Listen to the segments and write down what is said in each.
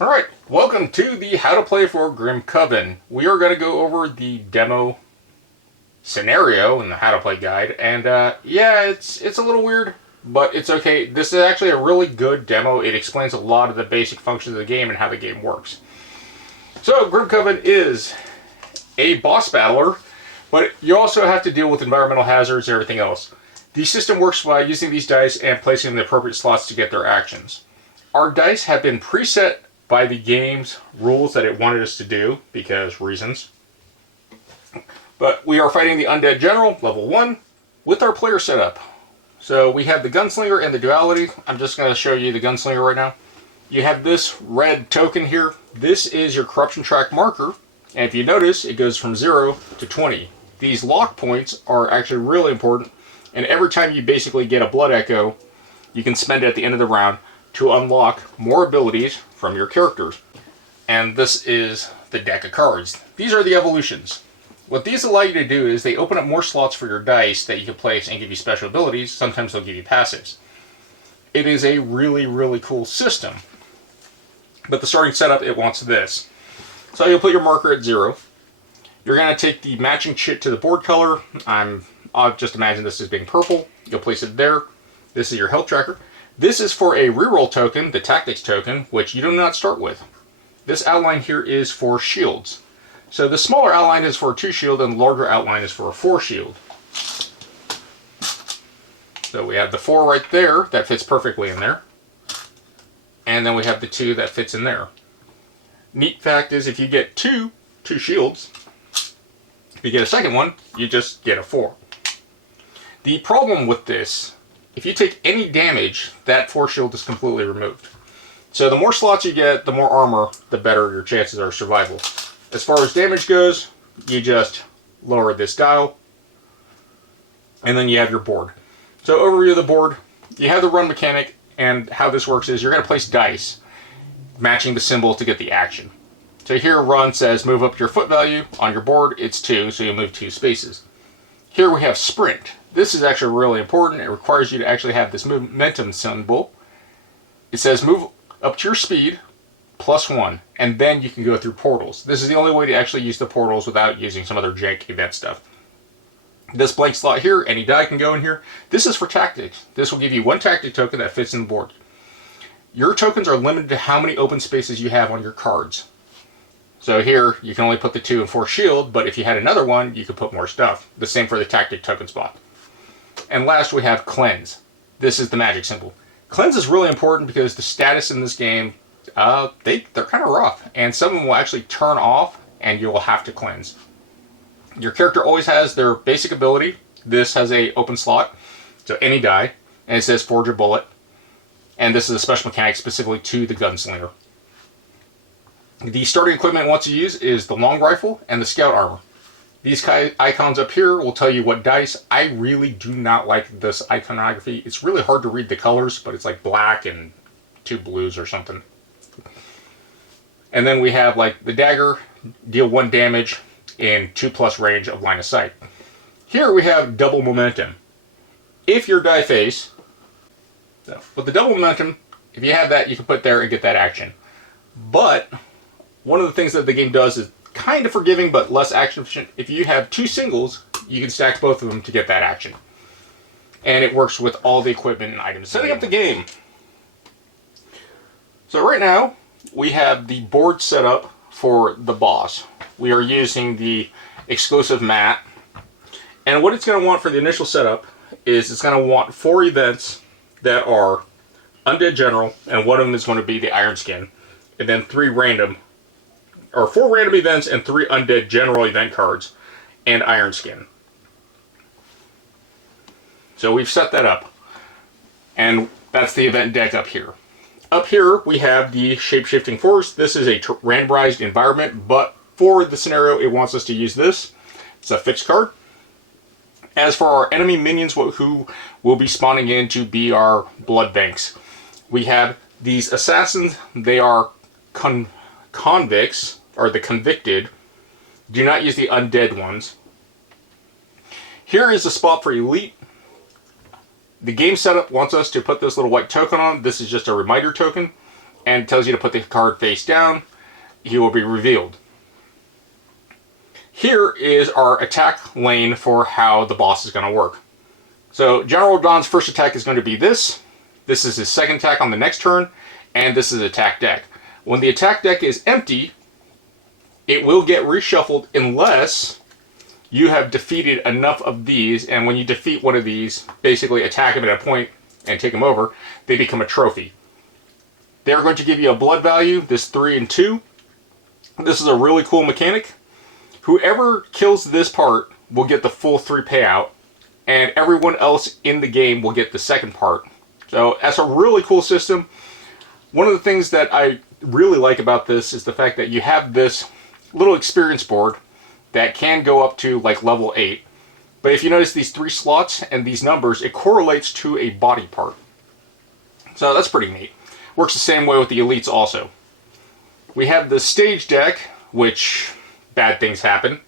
Alright, welcome to the How to Play for Grimcoven. We are going to go over the demo scenario in the How to Play guide, and yeah, it's a little weird, but it's okay. This is actually a really good demo. It explains a lot of the basic functions of the game and how the game works. So, Grimcoven is a boss battler, but you also have to deal with environmental hazards and everything else. The system works by using these dice and placing them in the appropriate slots to get their actions. Our dice have been preset by the game's rules that it wanted us to do, because reasons. But we are fighting the Undead General, level 1, with our player setup. So we have the Gunslinger and the Duality. I'm just going to show you the Gunslinger right now. You have this red token here. This is your corruption track marker, and if you notice, it goes from 0 to 20. These lock points are actually really important, and every time you basically get a Blood Echo, you can spend it at the end of the round to unlock more abilities from your characters. And this is the deck of cards. These are the evolutions. What these allow you to do is they open up more slots for your dice that you can place and give you special abilities. Sometimes they'll give you passives. It is a really, really cool system. But the starting setup, it wants this. So you'll put your marker at 0. You're going to take the matching chit to the board color. I'll just imagine this as being purple. You'll place it there. This is your health tracker. This is for a reroll token, the tactics token, which you do not start with. This outline here is for shields. So the smaller outline is for a 2 shield and the larger outline is for a 4 shield. So we have the 4 right there, that fits perfectly in there. And then we have the 2 that fits in there. Neat fact is if you get two shields, if you get a second one, you just get a 4. The problem with this, if you take any damage, that 4 shield is completely removed. So the more slots you get, the more armor, the better your chances are of survival. As far as damage goes, you just lower this dial, and then you have your board. So overview of the board, you have the run mechanic, and how this works is you're going to place dice, matching the symbol to get the action. So here run says move up your foot value. On your board, it's 2, so you move 2 spaces. Here we have sprint. This is actually really important. It requires you to actually have this momentum symbol. It says move up to your speed, +1, and then you can go through portals. This is the only way to actually use the portals without using some other jank event stuff. This blank slot here, any die can go in here. This is for tactics. This will give you 1 tactic token that fits in the board. Your tokens are limited to how many open spaces you have on your cards. So here, you can only put the 2 and 4 shield, but if you had another one, you could put more stuff. The same for the tactic token spot. And last, we have cleanse. This is the magic symbol. Cleanse is really important because the status in this game, they're kind of rough. And some of them will actually turn off, and you will have to cleanse. Your character always has their basic ability. This has a open slot, so any die. And it says forge a bullet. And this is a special mechanic specifically to the Gunslinger. The starting equipment it wants to use is the long rifle and the scout armor. These icons up here will tell you what dice. I really do not like this iconography. It's really hard to read the colors, but it's like black and 2 blues or something. And then we have like the dagger, deal 1 damage in 2+ range of line of sight. Here we have double momentum. If your die face, with the double momentum, if you have that, you can put there and get that action. But one of the things that the game does is kind of forgiving but less action efficient. If you have 2 singles, you can stack both of them to get that action. And it works with all the equipment and items. Setting up the game. So right now, we have the board set up for the boss. We are using the exclusive mat. And what it's going to want for the initial setup is it's going to want 4 events that are Undead General, and one of them is going to be the Iron Skin. And then 4 random events and 3 Undead General event cards and Iron Skin. So we've set that up. And that's the event deck up here. Up here we have the Shape-Shifting Force. This is a randomized environment, but for the scenario it wants us to use this. It's a fixed card. As for our enemy minions who will be spawning in to be our blood banks, we have these assassins. They are convicts, or the convicted. Do not use the undead ones. Here is a spot for elite. The game setup wants us to put this little white token on. This is just a reminder token. and it tells you to put the card face down. He will be revealed. Here is our attack lane for how the boss is going to work. So General Don's first attack is going to be this. This is his second attack on the next turn, and this is attack deck. When the attack deck is empty, it will get reshuffled unless you have defeated enough of these, and when you defeat one of these, basically attack him at a point and take him over, they become a trophy. They're going to give you a blood value, this 3 and 2. This is a really cool mechanic. Whoever kills this part will get the full 3 payout, and everyone else in the game will get the second part. So that's a really cool system. One of the things that I really like about this is the fact that you have this little experience board that can go up to like level 8. But if you notice these 3 slots and these numbers, it correlates to a body part. So that's pretty neat. Works the same way with the elites also. We have the stage deck, which bad things happen.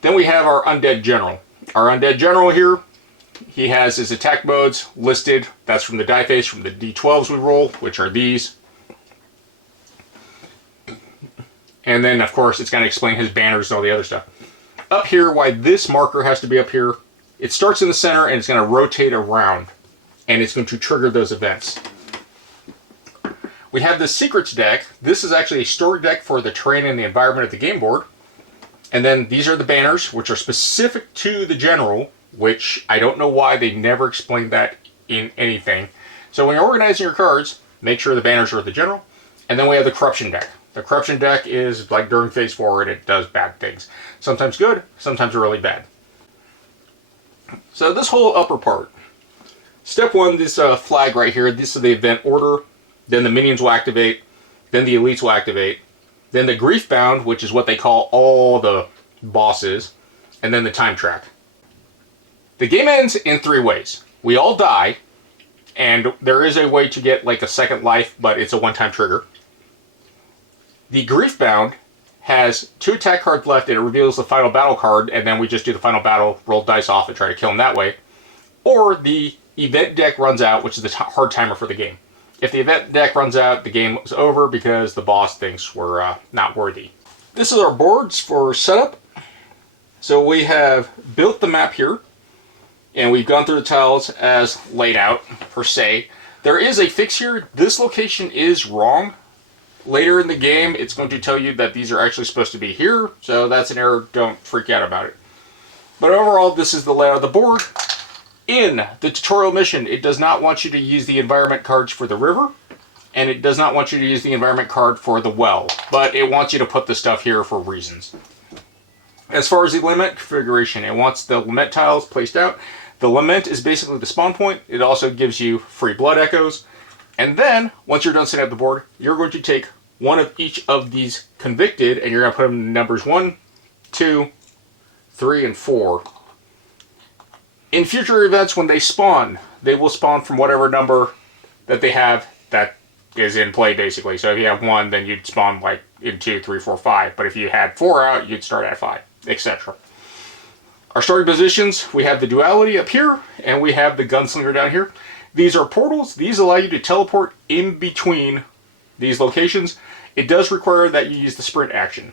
Then we have our undead general. Our undead general here, he has his attack modes listed. That's from the die face, from the D12s we roll, which are these. And then, of course, it's going to explain his banners and all the other stuff. Up here, why this marker has to be up here, it starts in the center and it's going to rotate around. And it's going to trigger those events. We have the secrets deck. This is actually a story deck for the terrain and the environment of the game board. And then these are the banners, which are specific to the general, which I don't know why they never explained that in anything. So when you're organizing your cards, make sure the banners are the general. And then we have the corruption deck. The corruption deck is like during phase 4, and it does bad things. Sometimes good, sometimes really bad. So this whole upper part. Step 1, this flag right here, this is the event order. Then the minions will activate. Then the elites will activate. Then the Griefbound, which is what they call all the bosses. And then the time track. The game ends in 3 ways. We all die. And there is a way to get like a second life, but it's a one-time trigger. The Griefbound has 2 attack cards left, and it reveals the final battle card, and then we just do the final battle, roll dice off, and try to kill him that way. Or the event deck runs out, which is the hard timer for the game. If the event deck runs out, the game is over because the boss thinks we're not worthy. This is our boards for setup. So we have built the map here, and we've gone through the tiles as laid out, per se. There is a fix here. This location is wrong. Later in the game, it's going to tell you that these are actually supposed to be here, so that's an error. Don't freak out about it. But overall, this is the layout of the board. In the tutorial mission, it does not want you to use the environment cards for the river, and it does not want you to use the environment card for the well, but it wants you to put the stuff here for reasons. As far as the lament configuration, it wants the lament tiles placed out. The lament is basically the spawn point. It also gives you free blood echoes. And then, once you're done setting up the board, you're going to take one of each of these convicted, and you're going to put them in numbers 1, 2, 3, and 4. In future events, when they spawn, they will spawn from whatever number that they have that is in play, basically. So if you have 1, then you'd spawn like in 2, 3, 4, 5. But if you had 4 out, you'd start at 5, etc. Our starting positions, we have the duality up here, and we have the gunslinger down here. These are portals. These allow you to teleport in between these locations. It does require that you use the sprint action.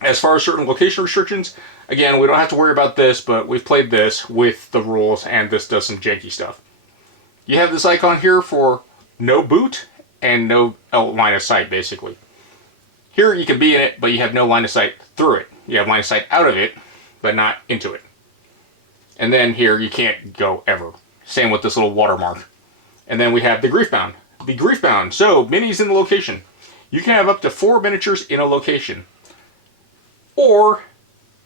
As far as certain location restrictions, again, we don't have to worry about this, but we've played this with the rules, and this does some janky stuff. You have this icon here for no boot and no line of sight, basically. Here you can be in it, but you have no line of sight through it. You have line of sight out of it, but not into it. And then here you can't go ever. Same with this little watermark. And then we have the Griefbound. The Griefbound, so minis in the location. You can have up to 4 miniatures in a location. Or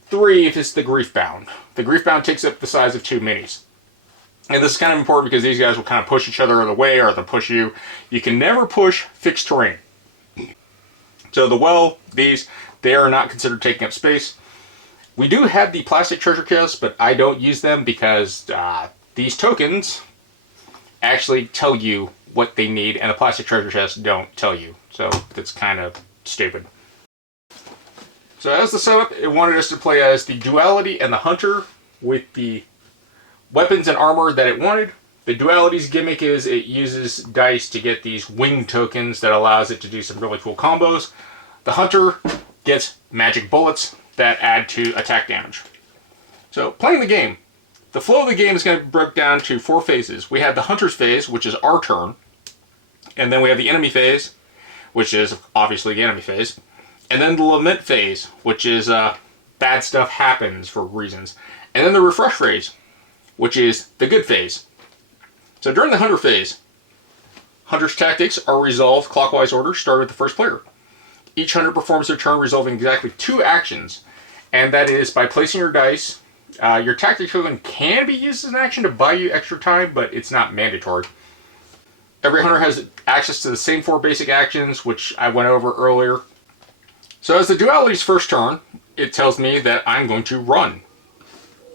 3 if it's the Griefbound. The Griefbound takes up the size of 2 minis. And this is kind of important because these guys will kind of push each other out of the way, or they'll push you. You can never push fixed terrain. So the well, these, they are not considered taking up space. We do have the plastic treasure chests, but I don't use them because these tokens actually tell you what they need, and the plastic treasure chests don't tell you. So that's kind of stupid. So as the setup, it wanted us to play as the duality and the hunter with the weapons and armor that it wanted. The duality's gimmick is it uses dice to get these wing tokens that allows it to do some really cool combos. The hunter gets magic bullets that add to attack damage. So playing the game, the flow of the game is going to break down to 4 phases. We have the hunter's phase, which is our turn, and then we have the enemy phase, which is obviously the enemy phase, and then the lament phase, which is bad stuff happens for reasons, and then the refresh phase, which is the good phase. So during the hunter phase, hunter's tactics are resolved clockwise order, starting with the first player. Each hunter performs their turn resolving exactly 2 actions, and that is by placing your dice. Your tactic token can be used as an action to buy you extra time, but it's not mandatory. Every hunter has access to the same 4 basic actions, which I went over earlier. So as the duality's first turn, it tells me that I'm going to run.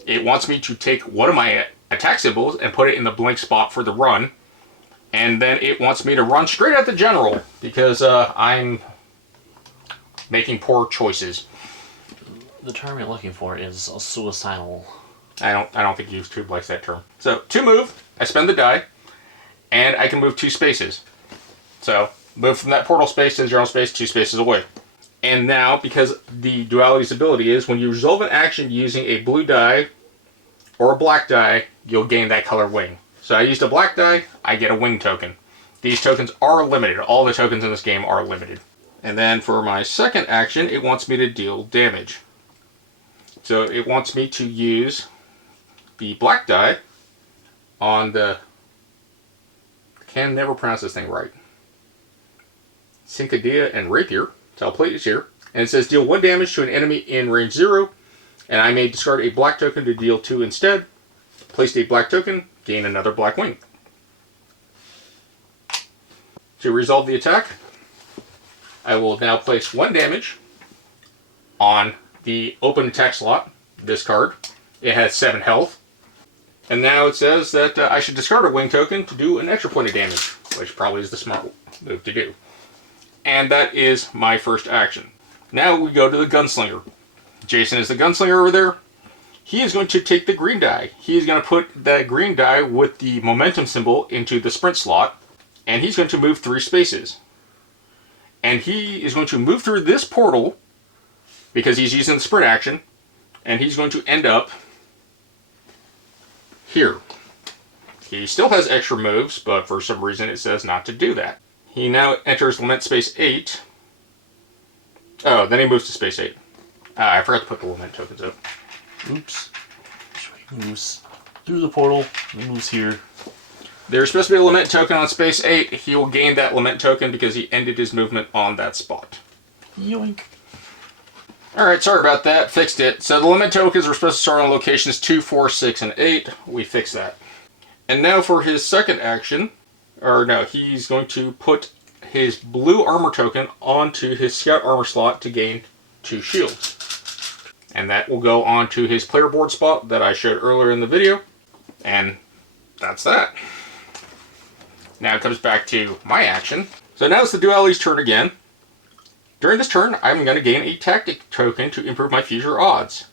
It wants me to take one of my attack symbols and put it in the blank spot for the run. And then it wants me to run straight at the general because I'm making poor choices. The term you're looking for is a suicidal. I don't think YouTube likes that term. So to move, I spend the die, and I can move 2 spaces. So move from that portal space to the general space 2 spaces away. And now, because the duality's ability is when you resolve an action using a blue die or a black die, you'll gain that color wing. So I used a black die, I get a wing token. These tokens are limited. All the tokens in this game are limited. And then for my second action, it wants me to deal damage. So it wants me to use the black die on the... I can never pronounce this thing right. Cincadilla and Rapier. So I'll plate is here. And it says deal 1 damage to an enemy in range 0. And I may discard a black token to deal 2 instead. Place a black token, gain another black wing. To resolve the attack, I will now place 1 damage on the open attack slot, this card. It has 7 health. And now it says that I should discard a wing token to do an extra point of damage, which probably is the smart move to do. And that is my first action. Now we go to the gunslinger. Jason is the gunslinger over there. He is going to take the green die. He is going to put that green die with the momentum symbol into the sprint slot, and he's going to move 3 spaces. And he is going to move through this portal because he's using the sprint action, and he's going to end up here. He still has extra moves, but for some reason it says not to do that. He now enters Lament Space 8. Oh, then he moves to Space 8. I forgot to put the Lament tokens up. Oops. He moves through the portal, he moves here. There's supposed to be a Lament token on Space 8. He will gain that Lament token because he ended his movement on that spot. Yoink. Alright, sorry about that. Fixed it. So the Lament tokens are supposed to start on locations 2, 4, 6, and 8. We fixed that. And now for his second action, or no, he's going to put his blue armor token onto his scout armor slot to gain 2 shields. And that will go onto his player board spot that I showed earlier in the video. And that's that. Now it comes back to my action. So now it's the duality's turn again. During this turn, I'm going to gain a tactic token to improve my future odds.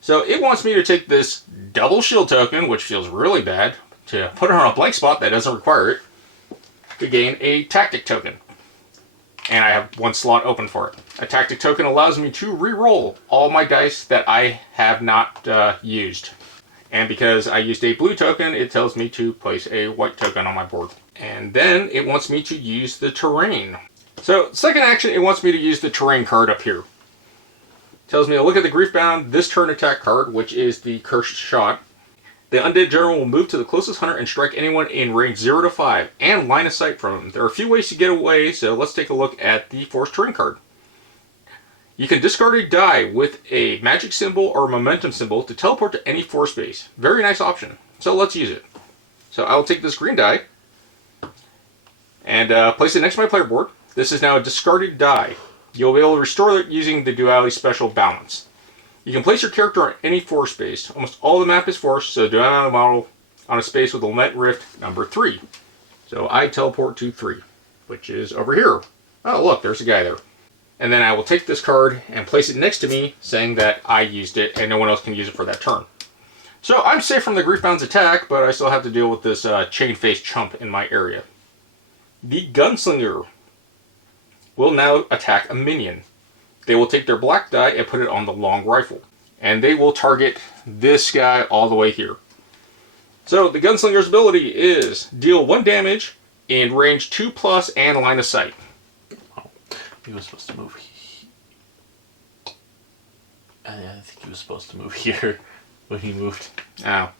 So it wants me to take this double shield token, which feels really bad, to put it on a blank spot that doesn't require it, to gain a tactic token. And I have 1 slot open for it. A tactic token allows me to re-roll all my dice that I have not used. And because I used a blue token, it tells me to place a white token on my board. And then it wants me to use the terrain. So, second action, it wants me to use the terrain card up here. It tells me to look at the Griefbound this turn attack card, which is the Cursed Shot. The Undead General will move to the closest hunter and strike anyone in range 0 to 5 and line of sight from him. There are a few ways to get away, so let's take a look at the Force Terrain card. You can discard a die with a magic symbol or momentum symbol to teleport to any force base. Very nice option. So let's use it. So I'll take this green die and place it next to my player board. This is now a discarded die. You'll be able to restore it using the Duality Special Balance. You can place your character on any force space. Almost all the map is force, so Duality model on a space with a Lament Rift number 3. So I teleport to 3, which is over here. Oh, look, there's a guy there. And then I will take this card and place it next to me, saying that I used it and no one else can use it for that turn. So I'm safe from the Griefbound's attack, but I still have to deal with this chain-faced chump in my area. The Gunslinger will now attack a minion. They will take their black die and put it on the long rifle. And they will target this guy all the way here. So the Gunslinger's ability is deal 1 damage in range 2+ and line of sight. Oh, he was supposed to move. I think he was supposed to move here when he moved. Oh.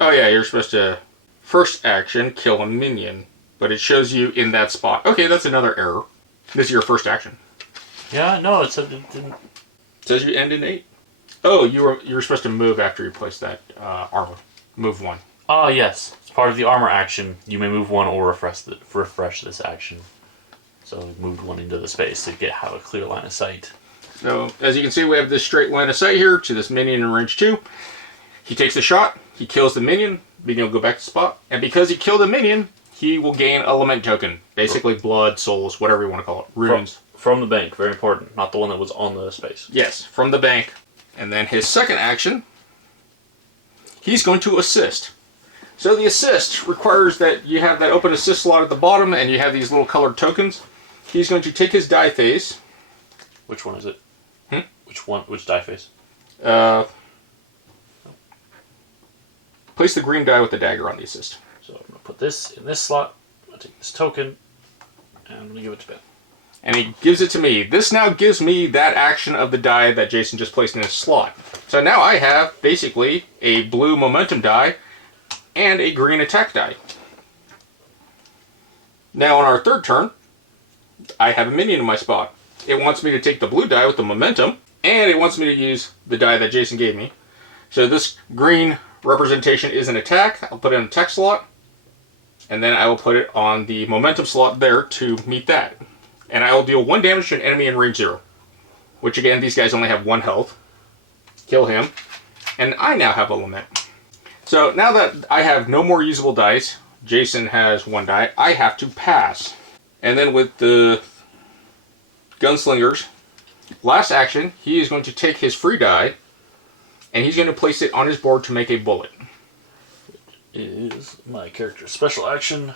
Oh yeah, you're supposed to first action kill a minion, but it shows you in that spot. Okay, that's another error. This is your first action. Yeah, no, it said it didn't. It says you end in 8. Oh, you were supposed to move after you place that armor. Move 1. Ah, yes. As part of the armor action, you may move 1 or refresh this action. So we moved 1 into the space to have a clear line of sight. So, as you can see, we have this straight line of sight here to this minion in range 2. He takes the shot, he kills the minion, minion will go back to spot, and because he killed the minion, he will gain a lament token. Basically blood, souls, whatever you want to call it. Runes. From the bank, very important. Not the one that was on the space. Yes, from the bank. And then his second action, he's going to assist. So the assist requires that you have that open assist slot at the bottom and you have these little colored tokens. He's going to take his die phase. Which one is it? Which die face? Place the green die with the dagger on the assist. So I'm going to put this in this slot. I'm going to take this token and I'm going to give it to Ben. And he gives it to me. This now gives me that action of the die that Jason just placed in his slot. So now I have basically a blue momentum die and a green attack die. Now on our third turn, I have a minion in my spot. It wants me to take the blue die with the momentum, and it wants me to use the die that Jason gave me. So this green representation is an attack. I'll put it in a attack slot, and then I will put it on the momentum slot there to meet that. And I will deal 1 damage to an enemy in range 0. Which again, these guys only have 1 health. Kill him. And I now have a lament. So now that I have no more usable dice, Jason has 1 die, I have to pass. And then with the Gunslinger's last action, he is going to take his free die, and he's going to place it on his board to make a bullet. Which is my character's special action.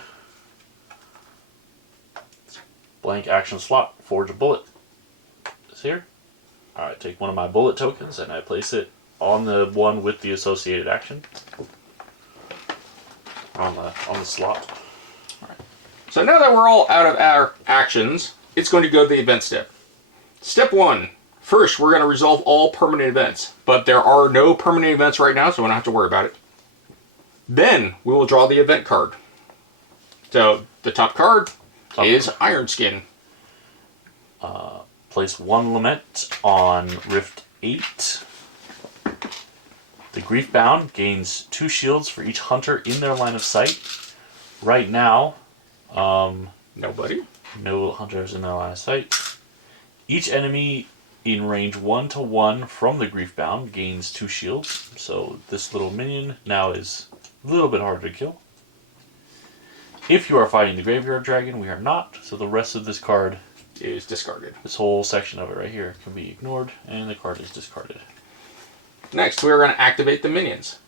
Blank action slot, forge a bullet. It's here. Alright, take one of my bullet tokens and I place it on the one with the associated action. On the slot. Alright. So now that we're all out of our actions, it's going to go to the event step. Step 1. First, we're going to resolve all permanent events. But there are no permanent events right now, so we don't have to worry about it. Then, we will draw the event card. So, the top card is Iron Skin. Place 1 lament on Rift 8. The Griefbound gains 2 shields for each hunter in their line of sight. Right now, Nobody. no hunters in their line of sight. Each enemy in range 1-1 from the Griefbound gains 2 shields. So this little minion now is a little bit harder to kill. If you are fighting the Graveyard Dragon, we are not, so the rest of this card Is discarded. this whole section of it right here can be ignored, and the card is discarded. Next, we are going to activate the minions.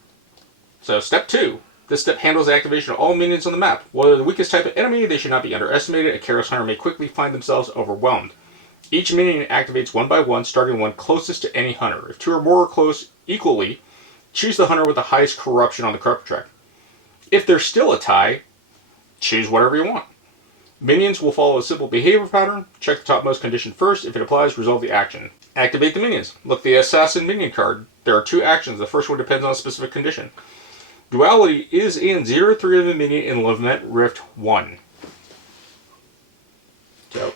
So, step 2. This step handles the activation of all minions on the map. While they're the weakest type of enemy, they should not be underestimated. A careless hunter may quickly find themselves overwhelmed. Each minion activates 1 by 1, starting one closest to any hunter. If 2 or more are close equally, choose the hunter with the highest corruption on the corrupt track. If there's still a tie, choose whatever you want. Minions will follow a simple behavior pattern. Check the topmost condition first. If it applies, resolve the action. Activate the minions. Look the Assassin minion card. There are 2 actions. The first one depends on a specific condition. Duality is in 0-3 of the minion in Lament Rift 1. So,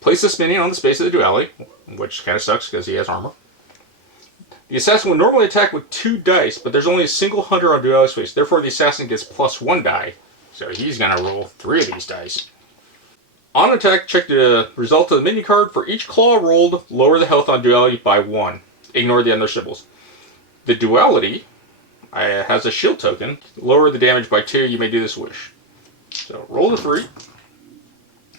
place this minion on the space of the duality, which kind of sucks because he has armor. The assassin would normally attack with 2 dice, but there's only a single hunter on duality space. Therefore, the assassin gets +1 die. So he's going to roll 3 of these dice. On attack, check the result of the minion card. For each claw rolled, lower the health on duality by 1. Ignore the other symbols. The duality has a shield token. Lower the damage by 2. You may do this wish. So roll the 3.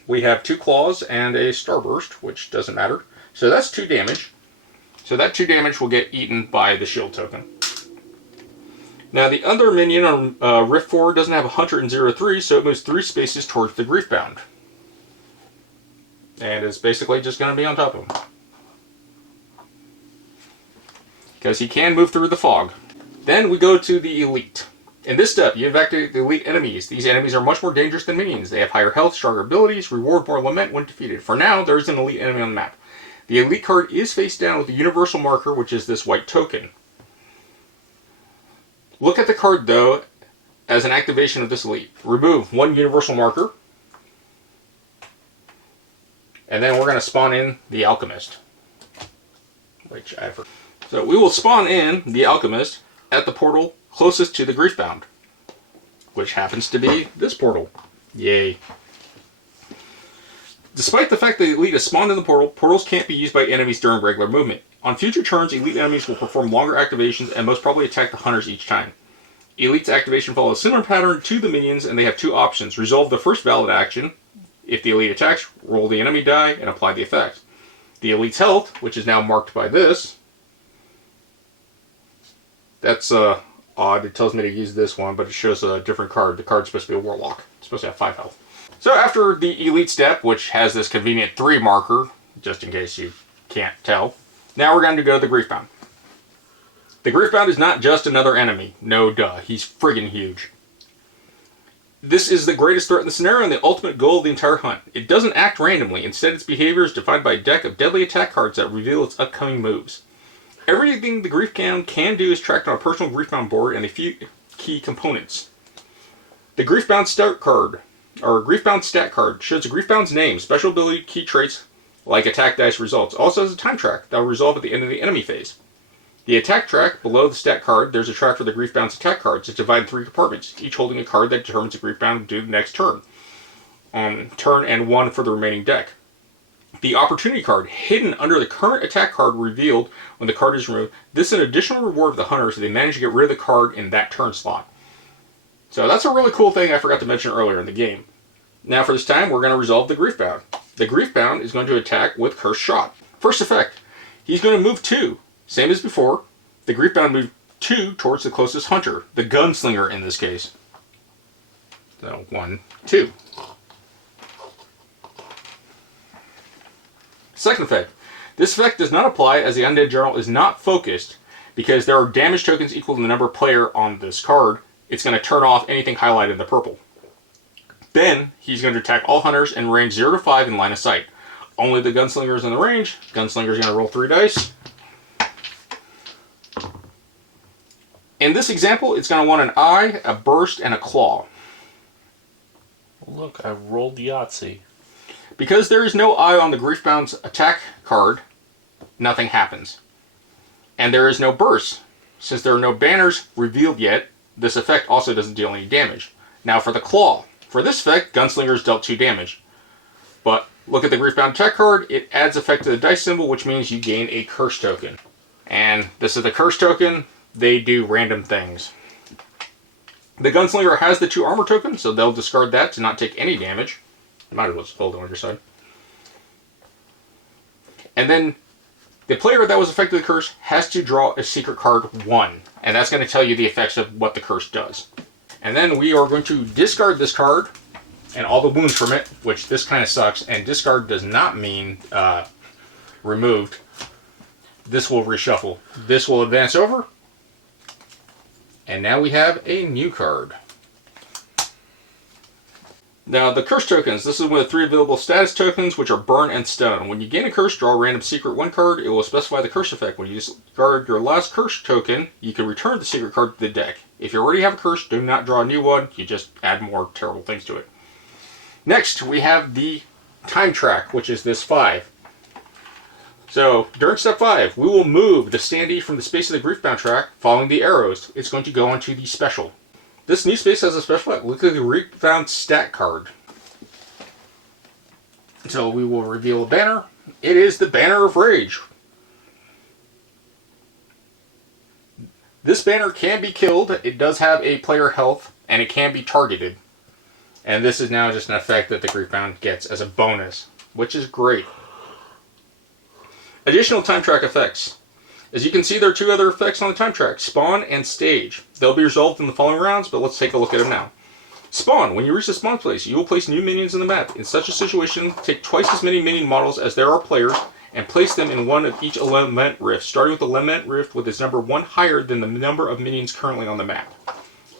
We have 2 claws and a starburst, which doesn't matter. So that's 2 damage. So that 2 damage will get eaten by the shield token. Now the other minion on Rift 4 doesn't have a hunter in 0-3, so it moves 3 spaces towards the Griefbound. And it's basically just going to be on top of him. Because he can move through the fog. Then we go to the Elite. In this step, you activate the Elite enemies. These enemies are much more dangerous than minions. They have higher health, stronger abilities, reward more lament when defeated. For now, there is an Elite enemy on the map. The Elite card is face down with the universal marker, which is this white token. Look at the card, though, as an activation of this Elite. Remove one universal marker. And then we're going to spawn in the Alchemist. Which I forgot. So we will spawn in the Alchemist at the portal closest to the Griefbound, which happens to be this portal. Yay. Despite the fact that the Elite is spawned in the portal, portals can't be used by enemies during regular movement. On future turns, Elite enemies will perform longer activations and most probably attack the hunters each time. Elite's activation follows a similar pattern to the minions, and they have two options. Resolve the first valid action. If the Elite attacks, roll the enemy die and apply the effect. The Elite's health, which is now marked by this, that's odd. It tells me to use this one, but it shows a different card. The card's supposed to be a Warlock. It's supposed to have 5 health. So after the Elite step, which has this convenient 3 marker, just in case you can't tell, now we're going to go to the Griefbound. The Griefbound is not just another enemy. No duh. He's friggin' huge. This is the greatest threat in the scenario and the ultimate goal of the entire hunt. It doesn't act randomly. Instead, its behavior is defined by a deck of deadly attack cards that reveal its upcoming moves. Everything the Griefbound can do is tracked on a personal Griefbound board and a few key components. The Griefbound start card, or Griefbound stat card, shows the Griefbound's name, special ability, key traits, like attack dice results. Also has a time track that will resolve at the end of the enemy phase. The attack track, below the stat card, there's a track for the Griefbound's attack cards. It's divided in 3 compartments, each holding a card that determines the Griefbound will do the next turn. Turn and 1 for the remaining deck. The opportunity card, hidden under the current attack card, revealed when the card is removed. This is an additional reward for the hunters if they manage to get rid of the card in that turn slot. So that's a really cool thing I forgot to mention earlier in the game. Now for this time, we're going to resolve the Griefbound. The Griefbound is going to attack with Cursed Shot. First effect, he's going to move 2. Same as before, the Griefbound moved 2 towards the closest hunter, the Gunslinger in this case. So 1, 2. Second effect. This effect does not apply as the Undead General is not focused because there are damage tokens equal to the number of player on this card. It's going to turn off anything highlighted in the purple. Then he's going to attack all hunters in range 0 to 5 in line of sight. Only the Gunslinger is in the range. Gunslinger is going to roll 3 dice. In this example, it's going to want an eye, a burst, and a claw. Look, I rolled the Yahtzee. Because there is no eye on the Griefbound's attack card, nothing happens. And there is no burst. Since there are no banners revealed yet, this effect also doesn't deal any damage. Now for the claw. For this effect, Gunslinger is dealt 2 damage. But look at the Griefbound attack card, it adds effect to the dice symbol, which means you gain a curse token. And this is the curse token. They do random things. The Gunslinger has the 2 armor tokens, so they'll discard that to not take any damage. You might as well just hold it on your side. And then the player that was affected by the curse has to draw a secret card 1. And that's going to tell you the effects of what the curse does. And then we are going to discard this card and all the wounds from it, which this kind of sucks. And discard does not mean removed. This will reshuffle. This will advance over. And now we have a new card. Now, the curse tokens. This is one of the 3 available status tokens, which are burn and stun. When you gain a curse, draw a random secret 1 card. It will specify the curse effect. When you discard your last curse token, you can return the secret card to the deck. If you already have a curse, do not draw a new one. You just add more terrible things to it. Next, we have the time track, which is this 5. So, during step 5, we will move the standee from the space of the Griefbound track, following the arrows. It's going to go onto the special. This new space has a special effect. Look at the Griefbound stat card. So we will reveal a banner. It is the Banner of Rage. This banner can be killed. It does have a player health, and it can be targeted. And this is now just an effect that the Griefbound gets as a bonus, which is great. Additional time track effects. As you can see, there are two other effects on the time track, Spawn and Stage. They'll be resolved in the following rounds, but let's take a look at them now. Spawn. When you reach the spawn place, you will place new minions in the map. In such a situation, take twice as many minion models as there are players, and place them in one of each Lament Rift, starting with the Lament Rift with its number 1 higher than the number of minions currently on the map.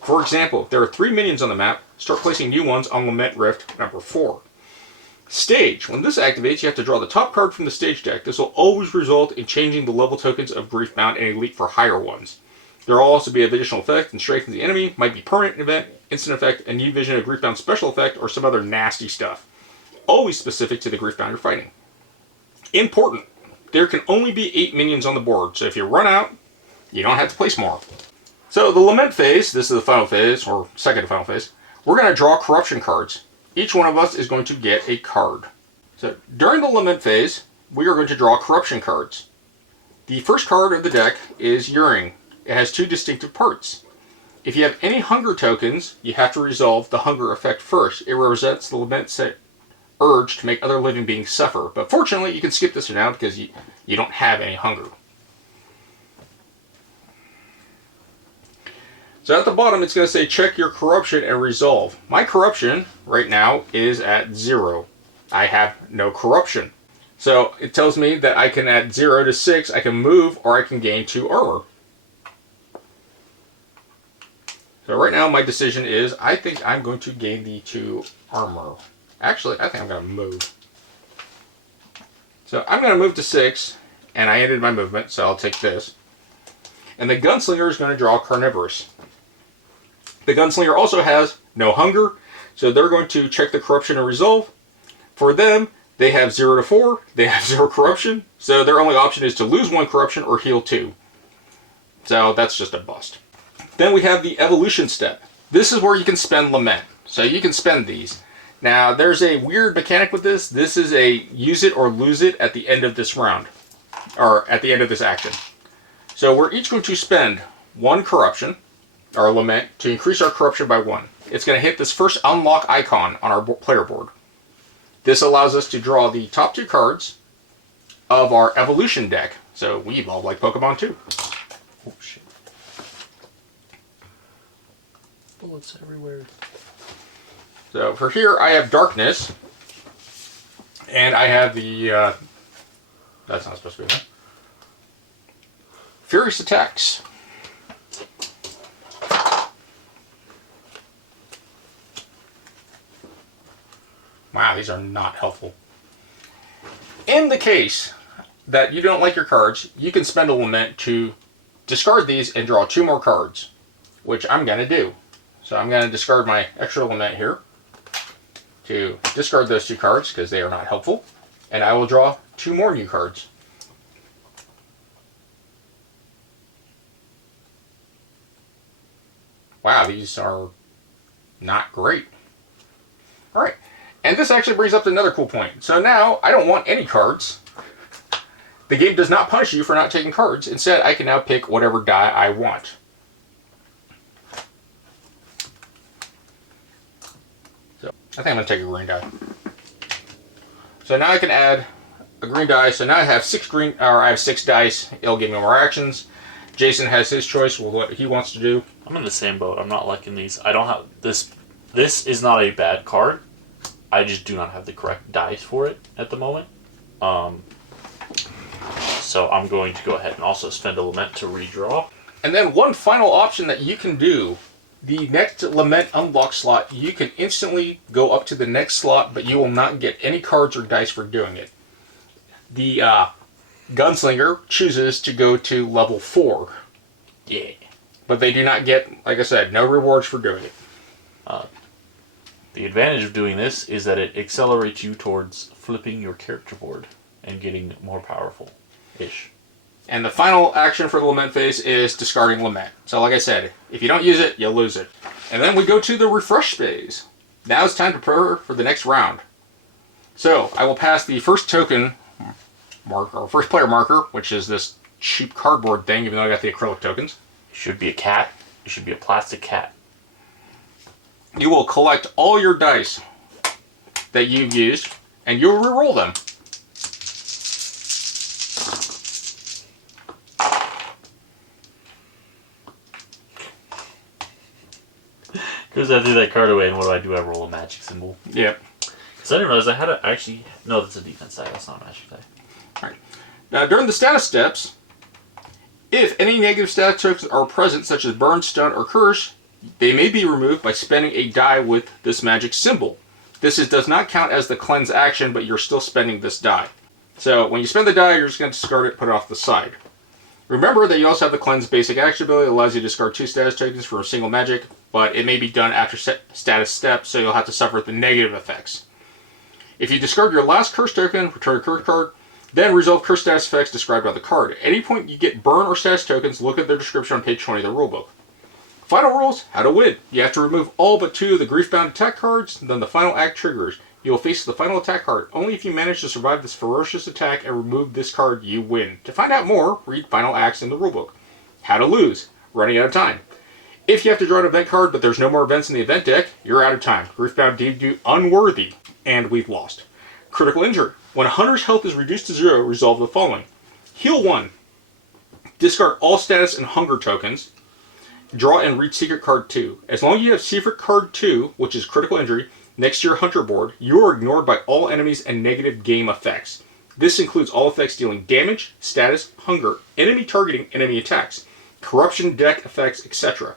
For example, if there are 3 minions on the map, start placing new ones on Lament Rift number 4. Stage. When this activates, you have to draw the top card from the stage deck. This will always result in changing the level tokens of Griefbound and Elite for higher ones. There will also be an additional effect and strengthen the enemy, might be permanent event, instant effect, a new vision of Griefbound special effect, or some other nasty stuff. Always specific to the Griefbound you're fighting. Important. There can only be 8 minions on the board, so if you run out, you don't have to place more. So the Lament phase, this is the final phase, or second to final phase, we're going to draw corruption cards. Each one of us is going to get a card. So during the Lament phase, we are going to draw corruption cards. The first card of the deck is Uring. It has 2 distinctive parts. If you have any hunger tokens, you have to resolve the hunger effect first. It represents the Lament set urge to make other living beings suffer. But fortunately, you can skip this for now because you don't have any hunger. So at the bottom, it's going to say check your corruption and resolve. My corruption right now is at 0. I have no corruption. So it tells me that I can add 0 to 6, I can move, or I can gain 2 armor. So right now my decision is, I think I'm going to gain the 2 armor. Actually, I think I'm going to move. So I'm going to move to 6, and I ended my movement, so I'll take this. And the Gunslinger is going to draw Carnivorous. The Gunslinger also has no hunger, so they're going to check the corruption and resolve. For them, they have 0 to 4, they have 0 corruption, so their only option is to lose 1 corruption or heal 2. So that's just a bust. Then we have the evolution step. This is where you can spend Lament. So you can spend these. Now there's a weird mechanic with this. This is a use it or lose it at the end of this round. Or at the end of this action. So we're each going to spend 1 corruption, or Lament, to increase our corruption by 1. It's going to hit this first unlock icon on our player board. This allows us to draw the top 2 cards of our evolution deck. So we evolve like Pokemon too. Oh shit. Bullets everywhere. So for here, I have Darkness, and I have the, that's not supposed to be there. Furious Attacks. Wow, these are not helpful. In the case that you don't like your cards, you can spend a Lament to discard these and draw 2 more cards, which I'm going to do. So I'm going to discard my extra Lament here to discard those 2 cards because they are not helpful, and I will draw 2 more new cards. Wow, these are not great. Alright, and this actually brings up another cool point. So now, I don't want any cards. The game does not punish you for not taking cards. Instead, I can now pick whatever die I want. So, I think I'm going to take a green die. So now I can add a green die. So now I have 6 dice. It'll give me more actions. Jason has his choice with what he wants to do. I'm in the same boat. I'm not liking these. I don't have this. This is not a bad card. I just do not have the correct dice for it at the moment. So I'm going to go ahead and also spend a Lament to redraw. And then one final option that you can do. The next Lament unlock slot, you can instantly go up to the next slot, but you will not get any cards or dice for doing it. The Gunslinger chooses to go to level 4. Yeah. But they do not get, like I said, no rewards for doing it. The advantage of doing this is that it accelerates you towards flipping your character board and getting more powerful-ish. And the final action for the Lament phase is discarding Lament. So like I said, if you don't use it, you'll lose it. And then we go to the refresh phase. Now it's time to prepare for the next round. So I will pass the first token marker, or first player marker, which is this cheap cardboard thing, even though I got the acrylic tokens. It should be a cat. It should be a plastic cat. You will collect all your dice that you've used, and you'll re-roll them. Because I threw that card away, and what do? I roll a magic symbol. Yep. Because I didn't realize I had to actually... No, that's a defense die. That's not a magic die. Alright. Now, during the status steps, if any negative status tokens are present, such as burn, stun, or curse, they may be removed by spending a die with this magic symbol. Does not count as the cleanse action, but you're still spending this die. So, when you spend the die, you're just going to discard it, put it off the side. Remember that you also have the cleanse basic action ability that allows you to discard 2 status tokens for a single magic, but it may be done after status steps, so you'll have to suffer the negative effects. If you discard your last curse token, return a curse card, then resolve curse status effects described on the card. At any point you get burn or status tokens, look at their description on page 20 of the rulebook. Final rules, how to win. You have to remove all but 2 of the grief-bound attack cards, then the final act triggers. You will face the final attack card. Only if you manage to survive this ferocious attack and remove this card, you win. To find out more, read final acts in the rulebook. How to lose. Running out of time. If you have to draw an event card, but there's no more events in the event deck, you're out of time. Griefbound deemed you unworthy, and we've lost. Critical injury. When a hunter's health is reduced to 0, resolve the following. Heal 1. Discard all status and hunger tokens. Draw and read secret card 2. As long as you have secret card 2, which is critical injury, next to your hunter board, you are ignored by all enemies and negative game effects. This includes all effects dealing damage, status, hunger, enemy targeting, enemy attacks, corruption, deck effects, etc.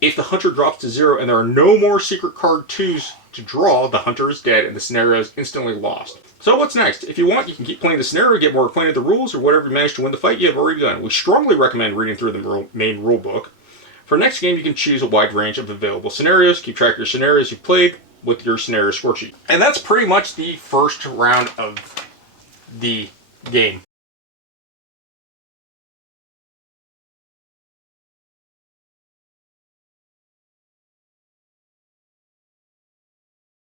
If the hunter drops to 0 and there are no more secret card 2s to draw, the hunter is dead and the scenario is instantly lost. So what's next? If you want, you can keep playing the scenario, get more acquainted with the rules, or whatever you manage to win the fight you have already done. We strongly recommend reading through the main rule book. For next game, you can choose a wide range of available scenarios, keep track of your scenarios you've played with your scenario score sheet. And that's pretty much the first round of the game.